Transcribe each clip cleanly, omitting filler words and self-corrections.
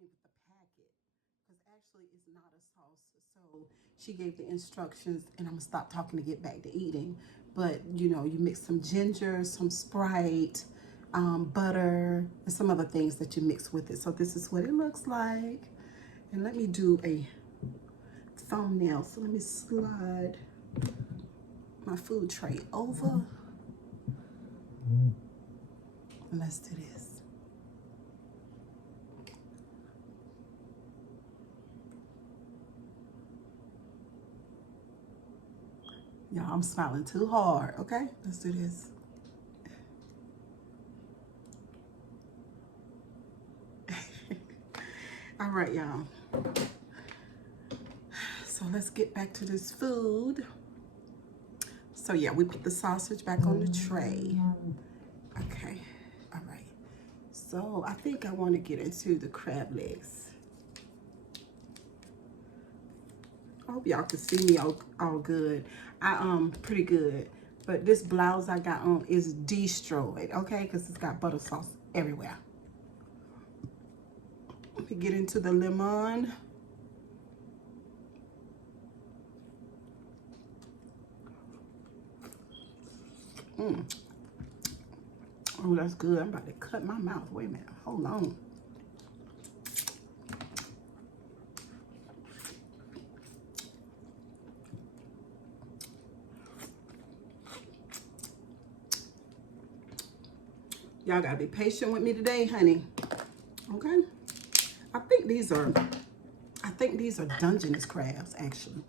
me with the packet because actually it's not a sauce. So she gave the instructions, and I'm gonna stop talking to get back to eating. But you know, you mix some ginger, some Sprite, butter, and some other things that you mix with it. So this is what it looks like. And let me do a thumbnail. So let me slide my food tray over. And let's do this. Y'all, I'm smiling too hard, okay? Let's do this. All right, y'all. So let's get back to this food. So yeah, we put the sausage back on the tray. Okay, all right. So I think I want to get into the crab legs. I hope y'all can see me all good. Pretty good. But this blouse I got on is destroyed, okay? Because it's got butter sauce everywhere. Let me get into the lemon. Oh, that's good. I'm about to cut my mouth. Wait a minute. Hold on. Y'all gotta be patient with me today, honey. Okay? I think these are Dungeness crabs, actually.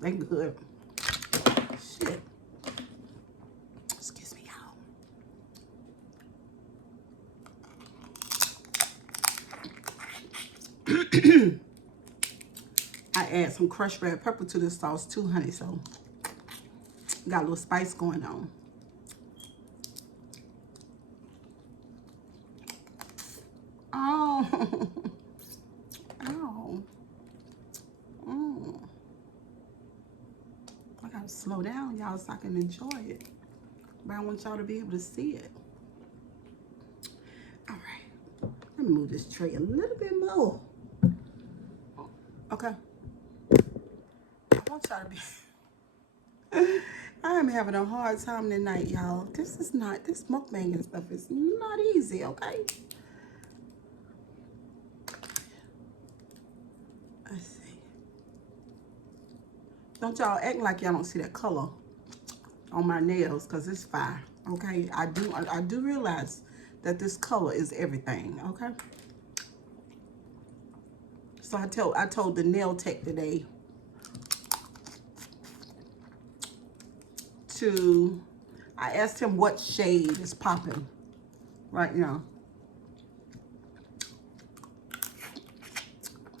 They good. Shit. Excuse me, y'all. I add some crushed red pepper to this sauce too, honey, so got a little spice going on. Oh. Ow. I gotta slow down, y'all, so I can enjoy it. But I want y'all to be able to see it. All right. Let me move this tray a little bit more. Okay. I want y'all to be... I am having a hard time tonight, y'all. This mukbang stuff is not easy, okay? Let's see. Don't y'all act like y'all don't see that color on my nails, because it's fire, okay? I do realize that this color is everything, okay? So I told the nail tech today I asked him what shade is popping right now.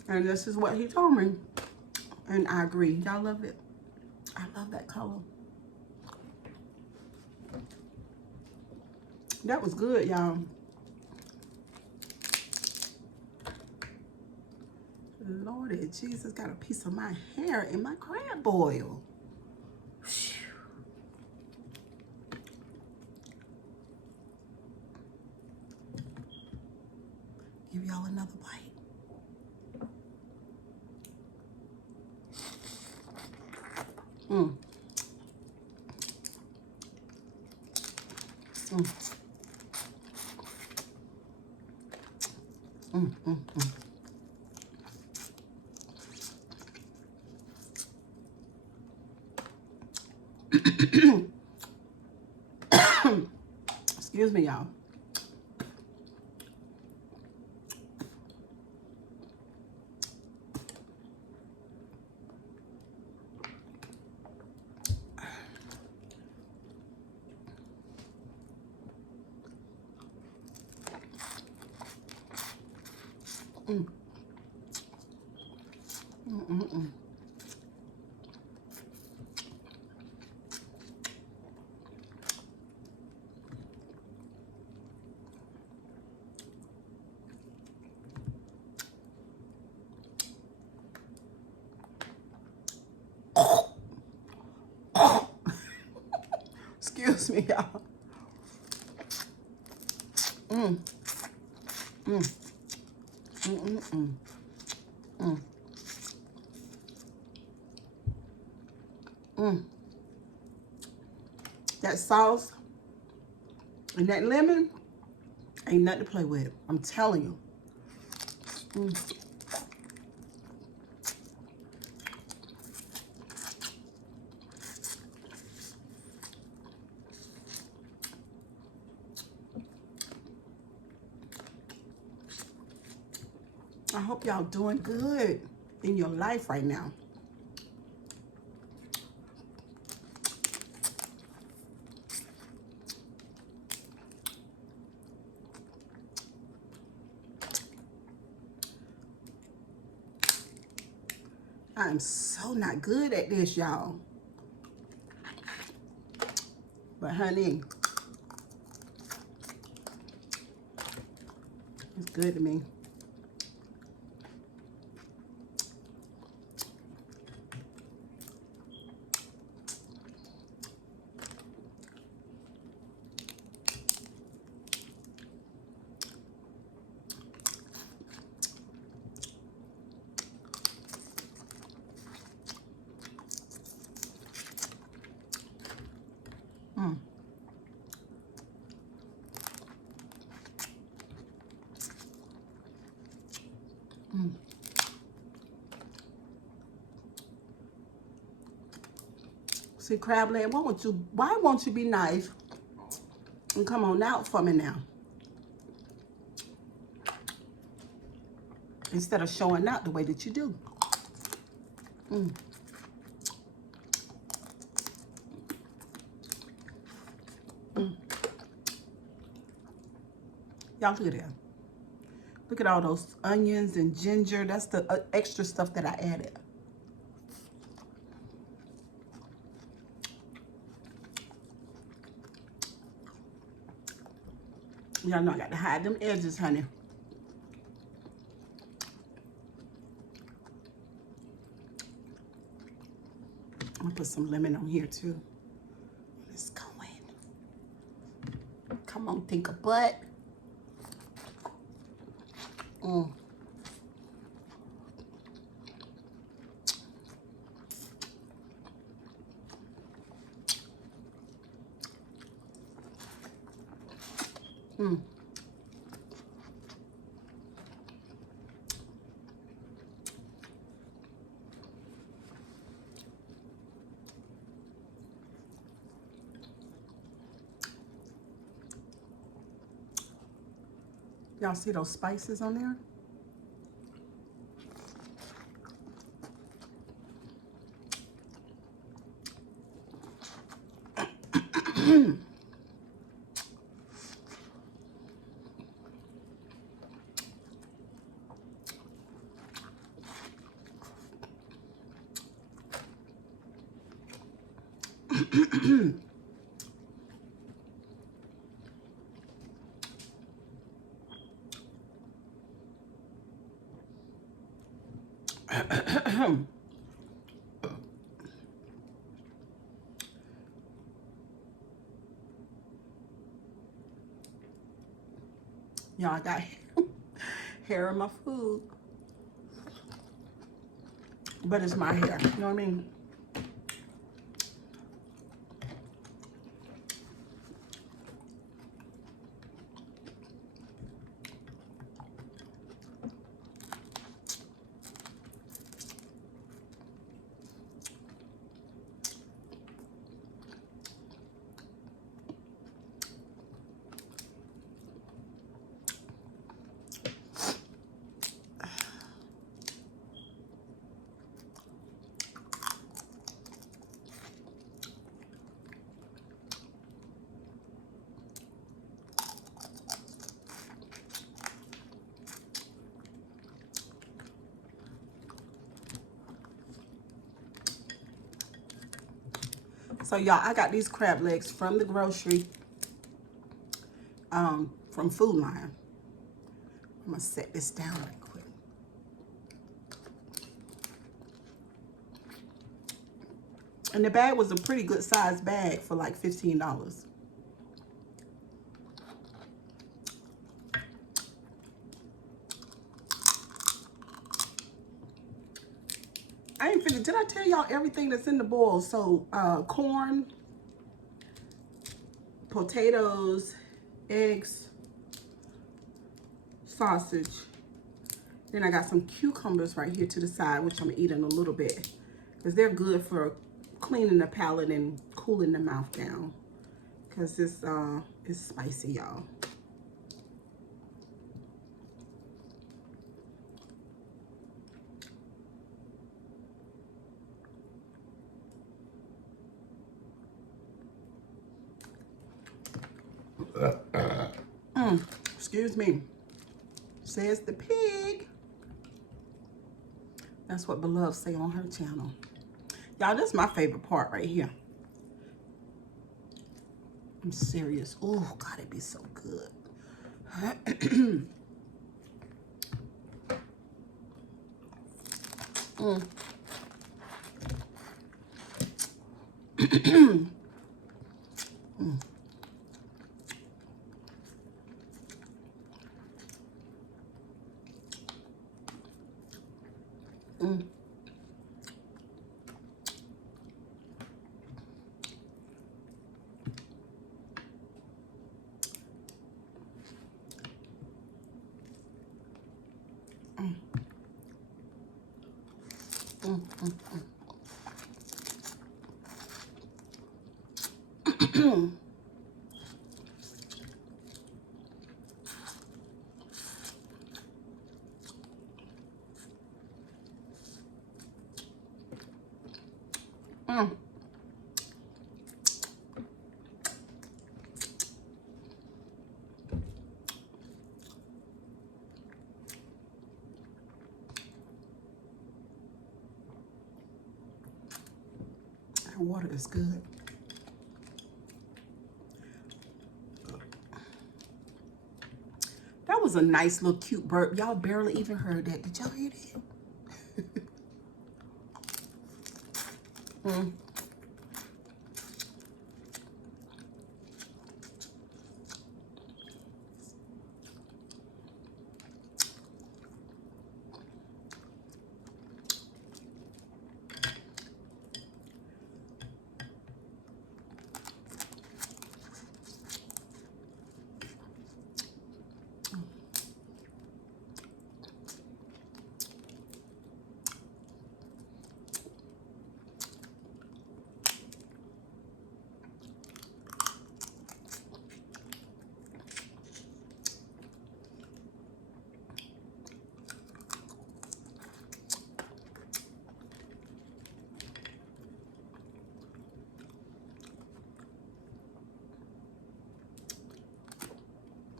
And this is what he told me. And I agree. Y'all love it. I love that color. That was good, y'all. Lordy Jesus, got a piece of my hair in my crab boil. Give y'all another bite. Mm. Mm. Mm, mm, mm. Excuse me, y'all. Mm. Mm, mm, mm. Excuse me, y'all. Mm. Mm. Mm-mm-mm. Mm. Mm. That sauce and that lemon ain't nothing to play with. I'm telling you. Mm. I hope y'all doing good in your life right now. I am so not good at this, y'all. But honey, it's good to me. Mm. Mm. See, crab leg, why won't you be nice and come on out for me now? Instead of showing out the way that you do. Mm. Mm. Y'all look at that. Look at all those onions and ginger. That's the extra stuff that I added. Y'all know I got to hide them edges, honey. I'm gonna put some lemon on here too. Let's go in. Come on, think of butt. Mm. Mm. Y'all see those spices on there? Y'all got hair in my food. But it's my hair. You know what I mean? So y'all, I got these crab legs from the grocery, from Food Line. I'm gonna set this down right quick. And the bag was a pretty good size bag for like $15. I ain't finished. Did I tell y'all everything that's in the bowl? So corn, potatoes, eggs, sausage. Then I got some cucumbers right here to the side, which I'm eating a little bit because they're good for cleaning the palate and cooling the mouth down. Because it's spicy, y'all. Excuse me. Says the pig. That's what Beloved say on her channel. Y'all, this is my favorite part right here. I'm serious. Oh, God, it'd be so good. mm. mm. Mm. Mm. Mm. Mm. Mm. That water is good. That was a nice little cute burp. Y'all barely even heard that. Did y'all hear that? mm.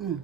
Mm.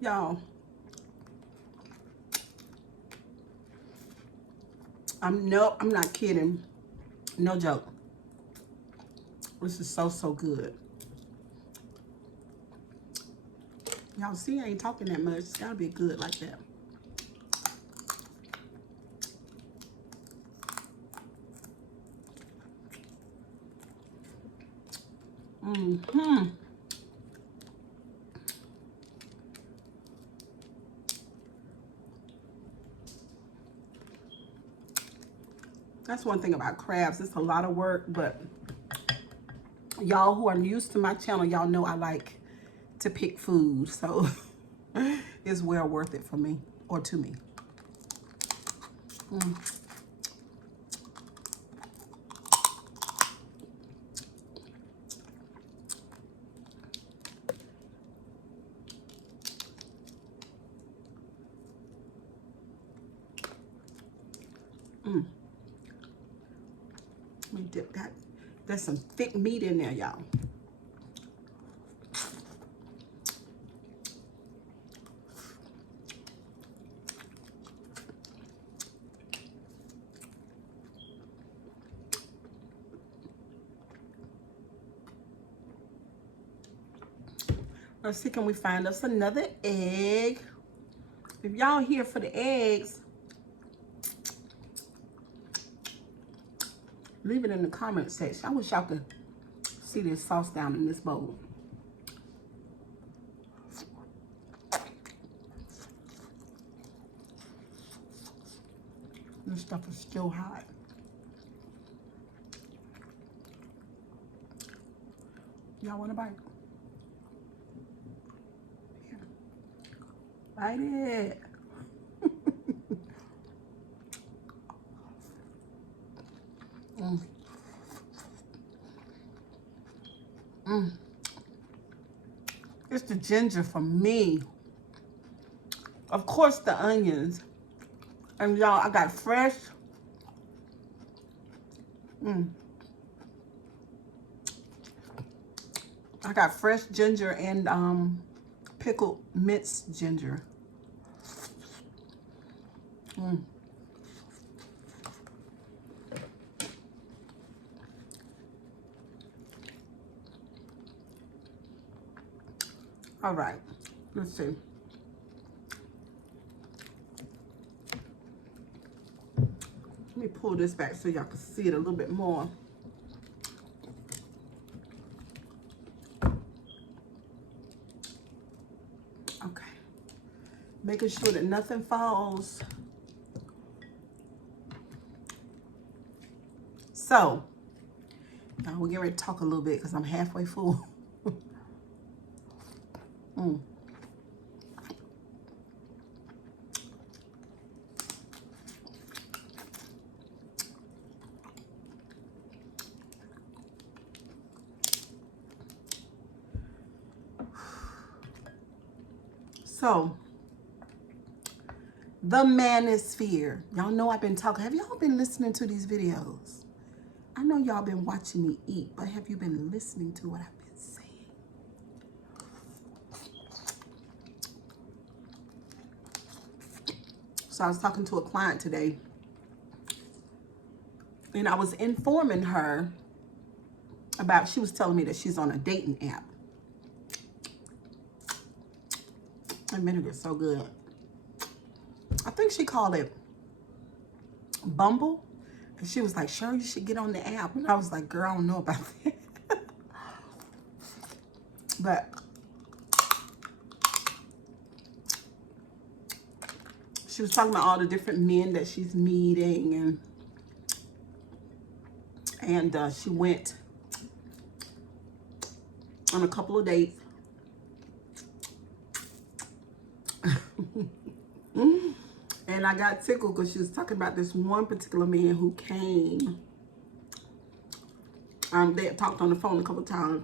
Y'all, I'm not kidding. No joke. This is so good. Y'all see, I ain't talking that much. It's gotta be good like that. Mm-hmm. That's one thing about crabs. It's a lot of work, but y'all who are used to my channel, y'all know I like to pick food. So it's well worth it for me, or to me. Let me dip that. There's some thick meat in there, y'all. Let's see, can we find us another egg? If y'all here for the eggs, leave it in the comment section. I wish y'all could see this sauce down in this bowl. This stuff is still hot. Y'all want a bite? Here. Bite it. It's the ginger for me. Of course, the onions. And y'all, I got fresh. I got fresh ginger and pickled minced ginger. All right, let's see. Let me pull this back so y'all can see it a little bit more. Okay. Making sure that nothing falls. So, now we're getting ready to talk a little bit because I'm halfway full. So, the Manisphere. Y'all know I've been talking. Have y'all been listening to these videos? I know y'all been watching me eat, but have you been listening to what I've been saying? So I was talking to a client today, and I was informing her about, she was telling me that she's on a dating app. And vinegar's so good. I think she called it Bumble. And she was like, sure, you should get on the app. And I was like, girl, I don't know about that. But she was talking about all the different men that she's meeting. And she went on a couple of dates. And I got tickled because she was talking about this one particular man who came. They had talked on the phone a couple of times.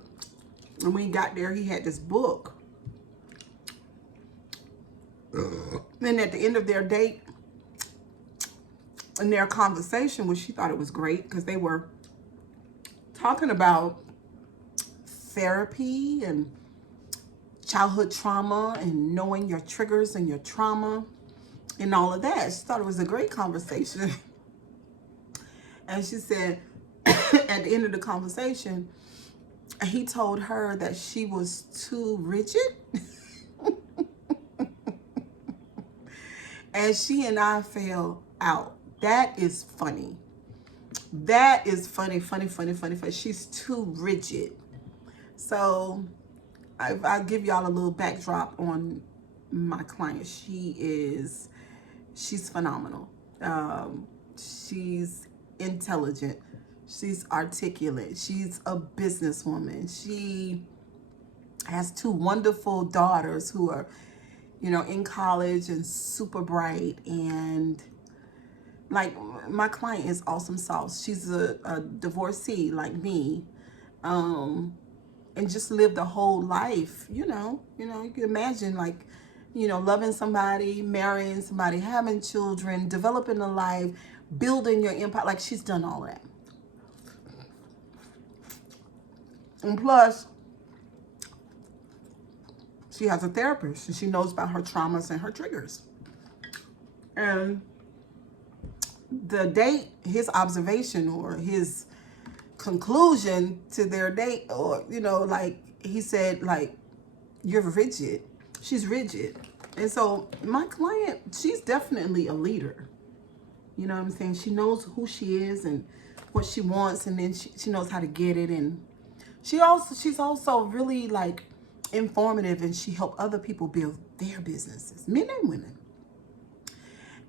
And when he got there, he had this book. And at the end of their date, in their conversation, which she thought it was great, because they were talking about therapy and childhood trauma and knowing your triggers and your trauma and all of that. She thought it was a great conversation. And she said, at the end of the conversation, he told her that she was too rigid. And she and I fell out. That is funny. That is funny. She's too rigid. So I'll give y'all a little backdrop on my client. She's phenomenal. She's intelligent. She's articulate. She's a businesswoman. She has two wonderful daughters who are, you know, in college and super bright. And Like, my client is awesome sauce. She's a divorcee like me, and just lived a whole life. You can imagine, like, loving somebody, marrying somebody, having children, developing a life, building your empire. Like, she's done all that. And plus, she has a therapist and she knows about her traumas and her triggers. And the date, his observation or his conclusion to their date, or, like he said, like, you're rigid. She's rigid. And so my client, she's definitely a leader. You know what I'm saying? She knows who she is and what she wants, and then she knows how to get it. And she's also really, like, informative, and she helped other people build their businesses, men and women.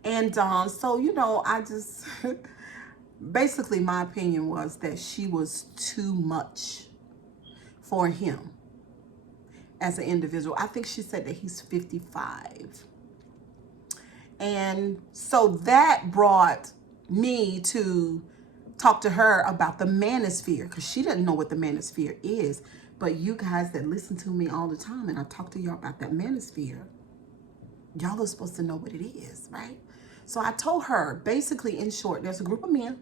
And so, I just basically, my opinion was that she was too much for him as an individual. I think she said that he's 55. And so that brought me to talk to her about the Manisphere, because she didn't know what the Manisphere is. But you guys that listen to me all the time, and I talk to y'all about that Manisphere, y'all are supposed to know what it is, right? So I told her, basically, in short, there's a group of men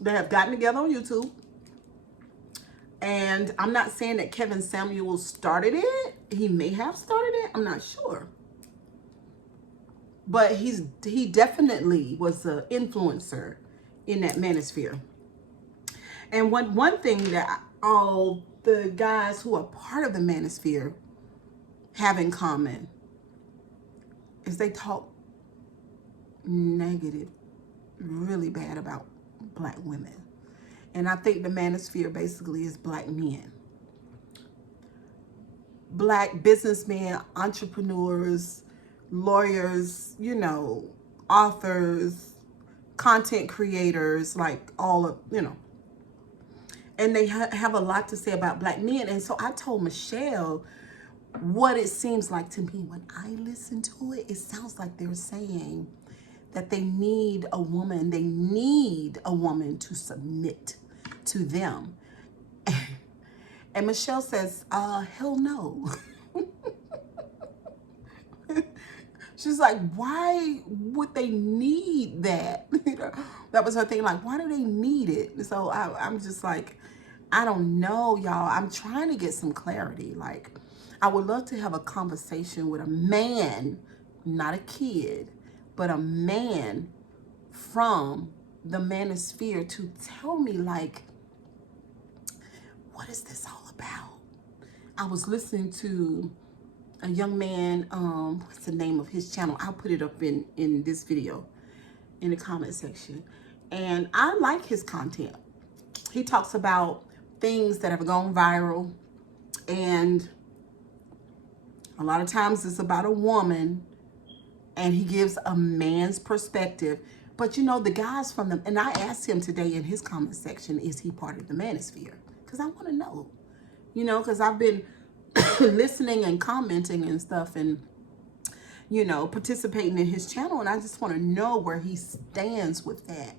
that have gotten together on YouTube. And I'm not saying that Kevin Samuel started it. He may have started it. I'm not sure. But he definitely was an influencer in that Manisphere. And one thing that all the guys who are part of the Manisphere have in common is they talk negative, really bad about black women. And I think the Manisphere basically is black men. Black businessmen, entrepreneurs, lawyers, authors, content creators, like all of, and they have a lot to say about black men. And so I told Michelle what it seems like to me when I listen to it. It sounds like they're saying that they need a woman to submit to them. And Michelle says, hell no. She's like, why would they need that? That was her thing. Like, why do they need it? So I'm just like, I don't know, y'all. I'm trying to get some clarity. Like, I would love to have a conversation with a man, not a kid, but a man from the Manisphere to tell me, like, what is this all about? I was listening to a young man, what's the name of his channel? I'll put it up in this video in the comment section. And I like his content. He talks about things that have gone viral, and a lot of times it's about a woman, and he gives a man's perspective. But the guys from them, and I asked him today in his comment section, is he part of the Manisphere? Because I want to know, because I've been listening and commenting and stuff, and participating in his channel, and I just want to know where he stands with that.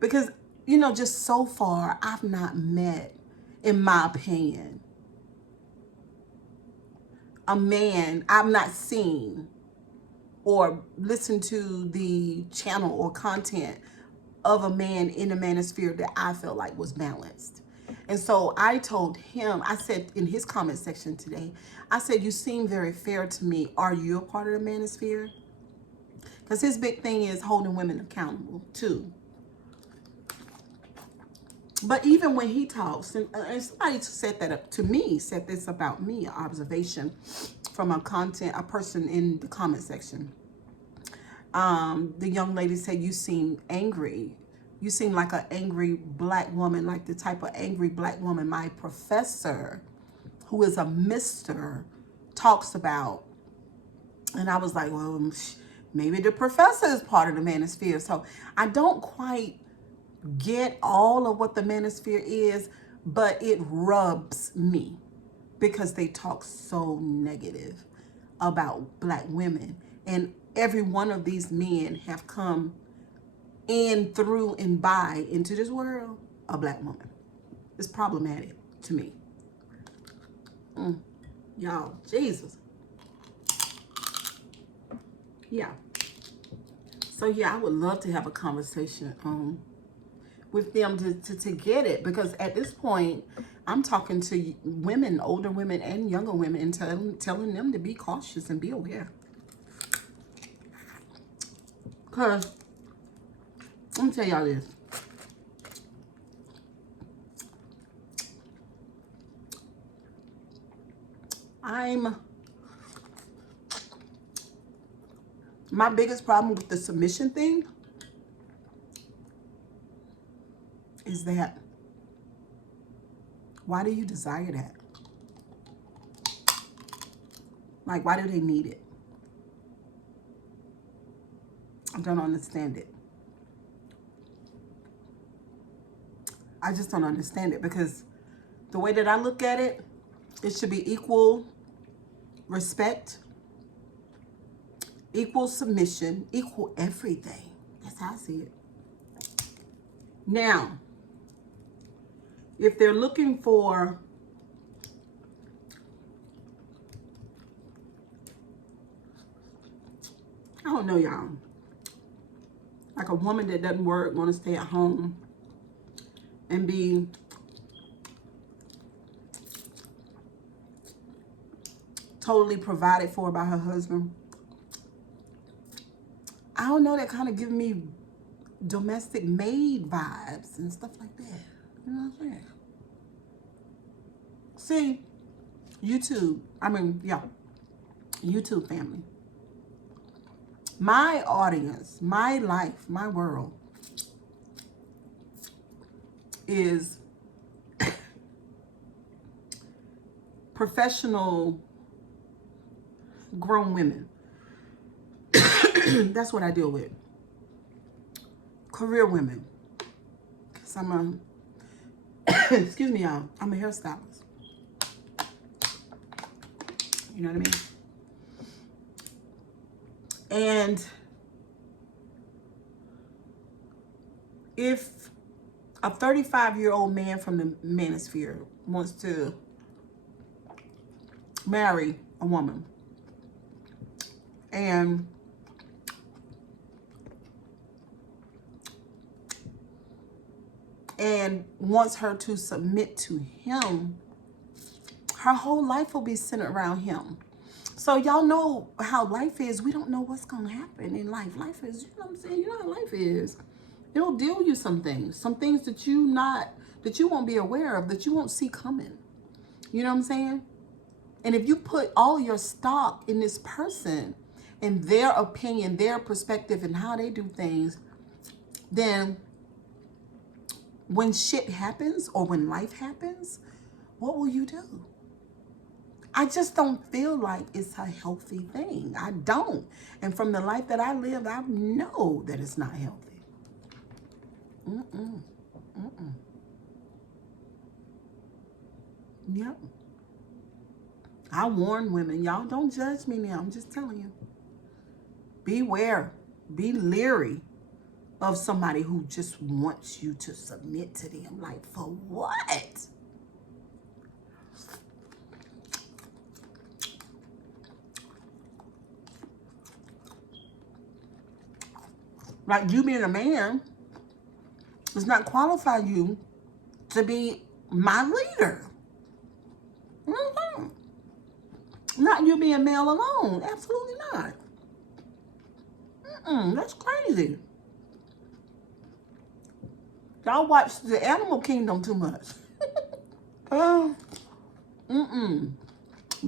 Because just so far I've not met, in my opinion, a man, I've not seen or listened to the channel or content of a man in the Manisphere that I felt like was balanced. And so I told him, I said in his comment section today, I said, you seem very fair to me. Are you a part of the Manisphere? Because his big thing is holding women accountable too. But even when he talks, and somebody said that up to me, said this about me, an observation from a person in the comment section. The young lady said, you seem angry. You seem like an angry black woman, like the type of angry black woman my professor, who is a mister, talks about. And I was like, well, maybe the professor is part of the Manisphere. So I don't quite get all of what the Manisphere is, but it rubs me because they talk so negative about black women. And every one of these men have come in, through, and by into this world a black woman. It's problematic to me. Y'all, Jesus. Yeah. So yeah, I would love to have a conversation with them to get it, because at this point I'm talking to women, older women and younger women, and telling them to be cautious and be aware. Because let me tell y'all this. My biggest problem with the submission thing is that, why do you desire that? Like, why do they need it? I don't understand it. I just don't understand it, because the way that I look at it, it should be equal respect, equal submission, equal everything. That's how I see it. Now, if they're looking for I don't know, y'all, like a woman that doesn't work, want to stay at home and be totally provided for by her husband, I don't know, that kind of give me domestic maid vibes and stuff like that. You know what I'm saying? See, YouTube family. My audience, my life, my world is professional grown women. That's what I deal with. Career women. Because I'm a, excuse me, y'all, I'm a hairstylist. You know what I mean? And if a 35-year-old man from the Manisphere wants to marry a woman and wants her to submit to him, her whole life will be centered around him. So y'all know how life is. We don't know what's going to happen in life. Life is, you know what I'm saying? You know how life is. It'll deal you some things that you won't be aware of, that you won't see coming. You know what I'm saying? And if you put all your stock in this person and their opinion, their perspective, and how they do things, then when shit happens or when life happens, what will you do? I just don't feel like it's a healthy thing. I don't. And from the life that I live, I know that it's not healthy. Yep. I warn women, y'all don't judge me now. I'm just telling you. Beware. Be leery of somebody who just wants you to submit to them. Like, for what? Like, you being a man does not qualify you to be my leader. Not you being male alone. Absolutely not. That's crazy. Y'all watch the Animal Kingdom too much. Y'all,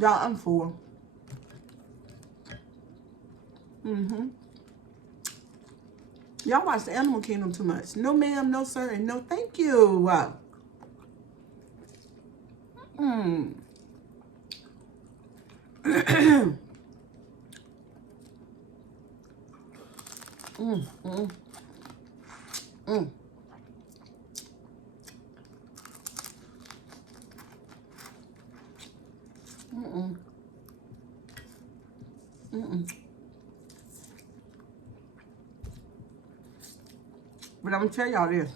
I'm for. Y'all watch the Animal Kingdom too much. No ma'am, no sir, and no thank you. But I'm gonna tell y'all this.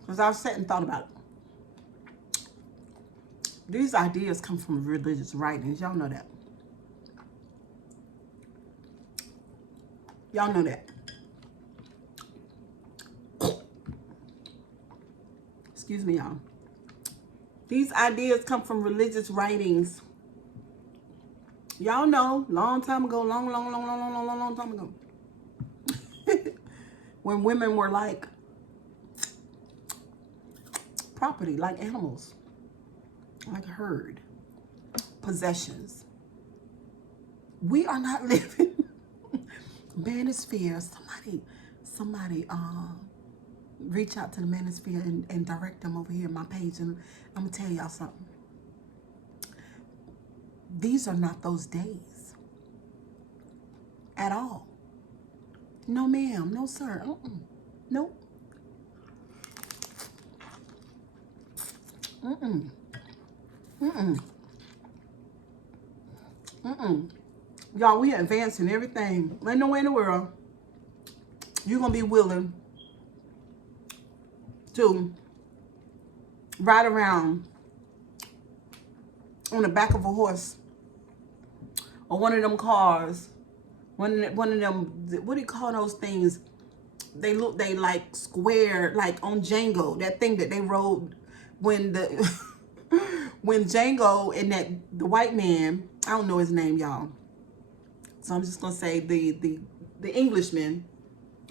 Because I've sat and thought about it. These ideas come from religious writings. Y'all know that. Y'all know that. Excuse me, y'all. These ideas come from religious writings. Y'all know, long time ago, long time ago. When women were like property, like animals, like herd, possessions. We are not living. Manisphere, somebody reach out to the Manisphere and direct them over here on my page, and I'm gonna tell y'all something. These are not those days at all. No ma'am, no sir, nope. Y'all, we advancing everything. Ain't no way in the world you're gonna be willing to ride around on the back of a horse or one of them cars, one of them, what do you call those things? They like square, like on Django, that thing that they rode when the when Django and the white man, I don't know his name, y'all. So I'm just gonna say the Englishman,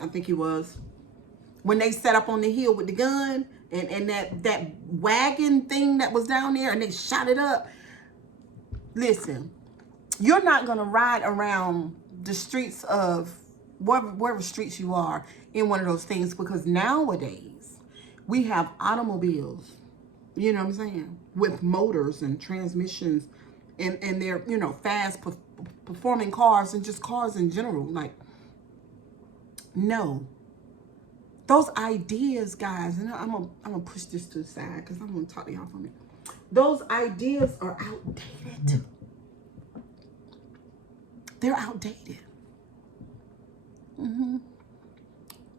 I think he was, when they set up on the hill with the gun and that wagon thing that was down there and they shot it up. Listen, you're not gonna ride around the streets of wherever streets you are in one of those things, because nowadays we have automobiles, you know what I'm saying, with motors and transmissions, and they're, you know, fast performing cars, and just cars in general. Like, no, those ideas, guys, and I'm gonna push this to the side because I'm gonna talk to y'all for a minute. Those ideas are outdated. They're outdated.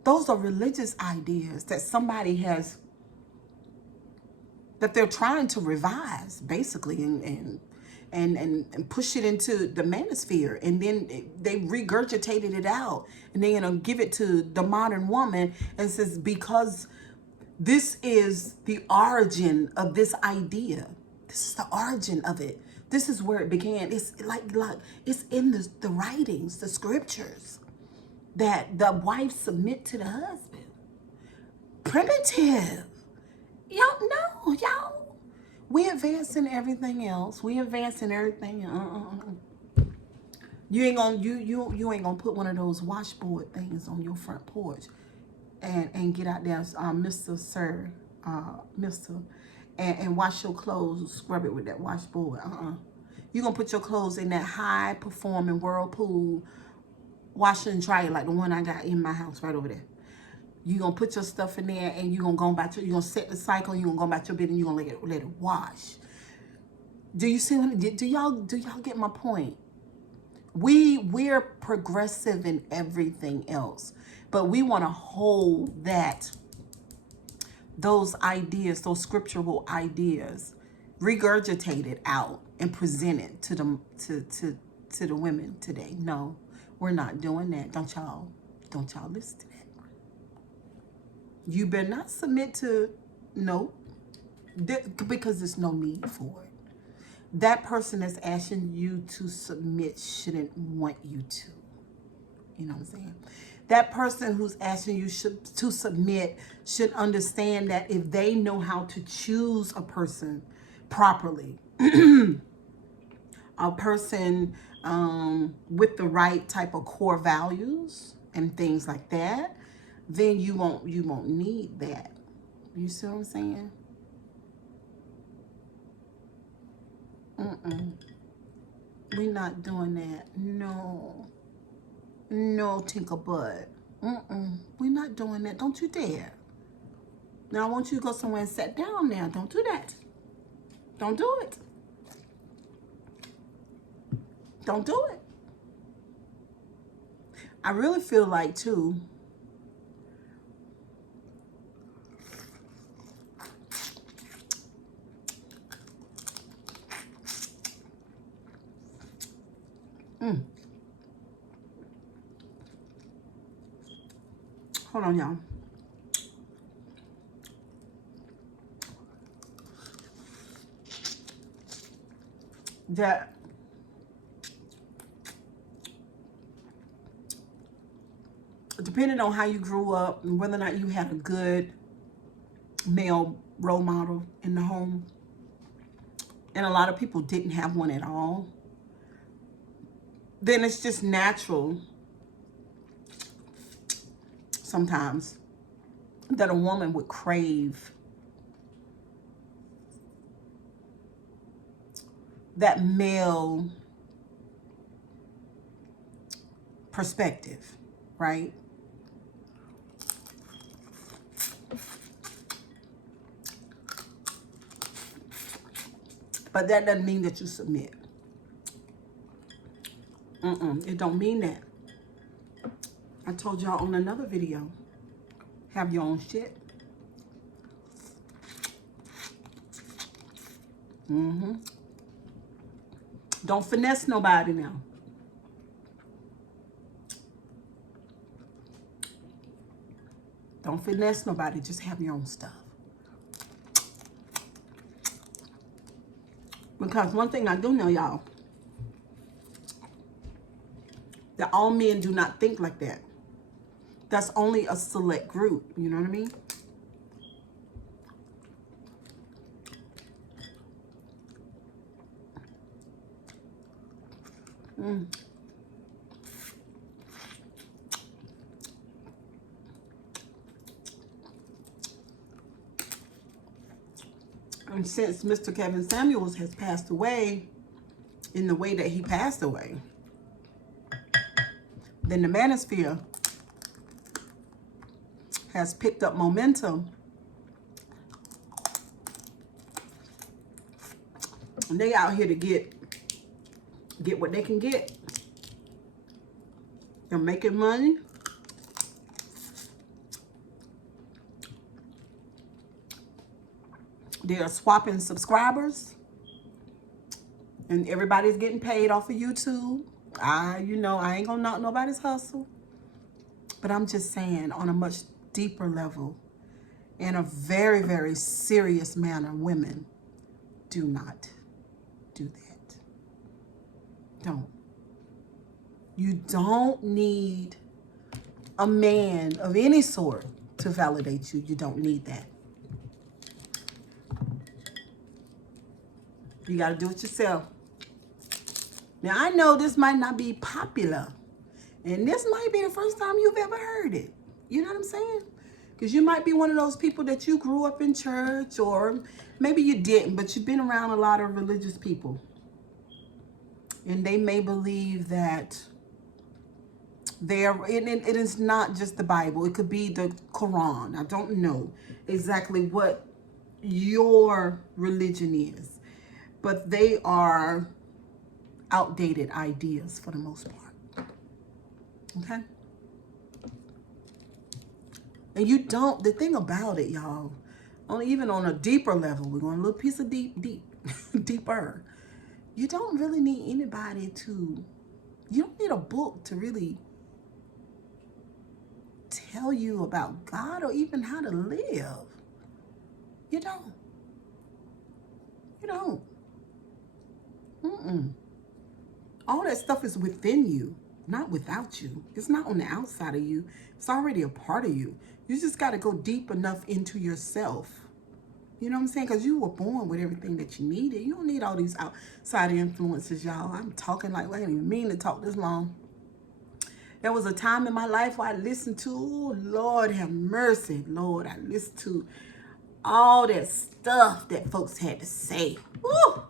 Those are religious ideas that somebody has, that they're trying to revise, basically, and push it into the manosphere, and then they regurgitated it out, and then, you know, give it to the modern woman and says, because this is the origin of this idea. This is the origin of it. This is where it began. It's like it's in the writings, the scriptures, that the wife submit to the husband. Primitive. Y'all know, y'all. We advancing everything else. We advancing everything. You ain't gonna you ain't gonna put one of those washboard things on your front porch and get out there, Mr. Sir, Mr. And wash your clothes, scrub it with that washboard. You're gonna put your clothes in that high performing whirlpool washer and dryer, like the one I got in my house right over there. You're gonna put your stuff in there, and you're gonna go back to, you're gonna set the cycle, you're gonna go back to your bed, and you're gonna let it wash. Do you see what, do y'all get my point? We're progressive in everything else, but we want to hold those ideas, those scriptural ideas, regurgitated out and presented to them, to the women today. No, we're not doing that. Don't y'all listen to that. You better not submit to, no, because there's no need for it. That person that's asking you to submit shouldn't want you to. You know what I'm saying? That person who's asking you to submit should understand that if they know how to choose a person properly, a person with the right type of core values and things like that, then you won't need that. You see what I'm saying? We're not doing that. No, Tinker Bud. We're not doing that. Don't you dare. Now I want you to go somewhere and sit down now. Don't do that. Don't do it. Don't do it. I really feel like, too, hold on, y'all. That depending on how you grew up and whether or not you had a good male role model in the home, and a lot of people didn't have one at all, then it's just natural sometimes that a woman would crave that male perspective, right? But that doesn't mean that you submit. It don't mean that. I told y'all on another video, have your own shit. Don't finesse nobody now. Don't finesse nobody. Just have your own stuff. Because one thing I do know, y'all, that all men do not think like that. That's only a select group. You know what I mean? And since Mr. Kevin Samuels has passed away in the way that he passed away, then the Manisphere has picked up momentum. And they out here to get what they can get. They're making money. They are swapping subscribers. And everybody's getting paid off of YouTube. I ain't gonna knock nobody's hustle. But I'm just saying, on a much deeper level, in a very, very serious manner, women, do not do that. Don't. You don't need a man of any sort to validate you. You don't need that. You got to do it yourself. Now, I know this might not be popular, and this might be the first time you've ever heard it. You know what I'm saying? Because you might be one of those people that you grew up in church, or maybe you didn't, but you've been around a lot of religious people. And they may believe that it is not just the Bible. It could be the Quran. I don't know exactly what your religion is, but they are outdated ideas for the most part. Okay? And you don't, the thing about it, y'all, even on a deeper level, we're going a little piece of deeper. You don't really need anybody to, you don't need a book to really tell you about God or even how to live. You don't. You don't. All that stuff is within you, not without you. It's not on the outside of you. It's already a part of you. You just got to go deep enough into yourself. You know what I'm saying? Because you were born with everything that you needed. You don't need all these outside influences, y'all. I'm talking like, I didn't even mean to talk this long. There was a time in my life where I listened to, oh, Lord have mercy, Lord, I listened to all that stuff that folks had to say. Woo!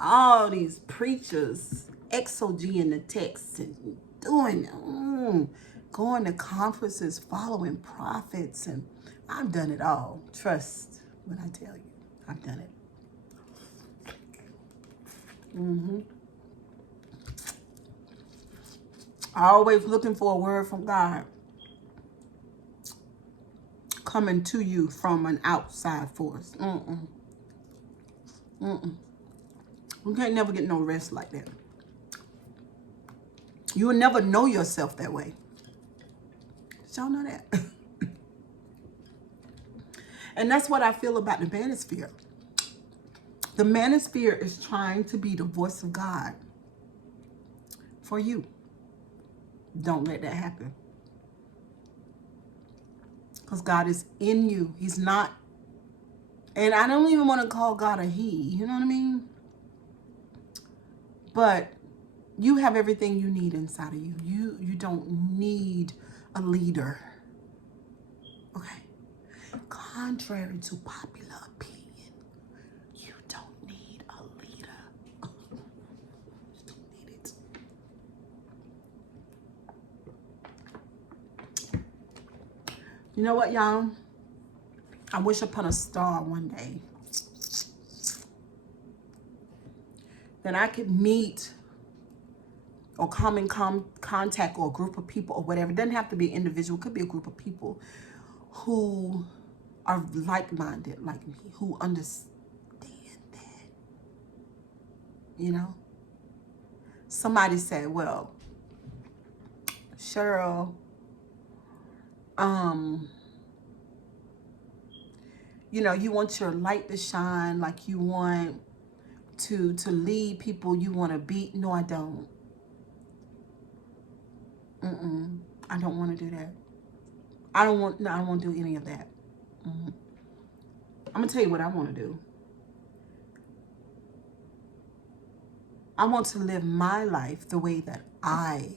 All these preachers, exogee in the text and doing, going to conferences, following prophets, and I've done it all. Trust when I tell you, I've done it. Always looking for a word from God coming to you from an outside force. You can't never get no rest like that. You will never know yourself that way. Did y'all know that? And that's what I feel about the Manisphere. The Manisphere is trying to be the voice of God for you. Don't let that happen. Because God is in you. He's not. And I don't even want to call God a he. You know what I mean? But you have everything you need inside of you. You don't need a leader. Okay? Contrary to popular opinion, you don't need a leader. You don't need it. You know what, y'all? I wish upon a star one day that I could meet or come in contact or a group of people or whatever. It doesn't have to be an individual. It could be a group of people who are like-minded like me, who understand that. You know? Somebody said, well, Cheryl, you know, you want your light to shine, like you want to lead people, you want to be. No, I don't. I don't want to do that. I don't want to do any of that. I'm going to tell you what I want to do. I want to live my life the way that I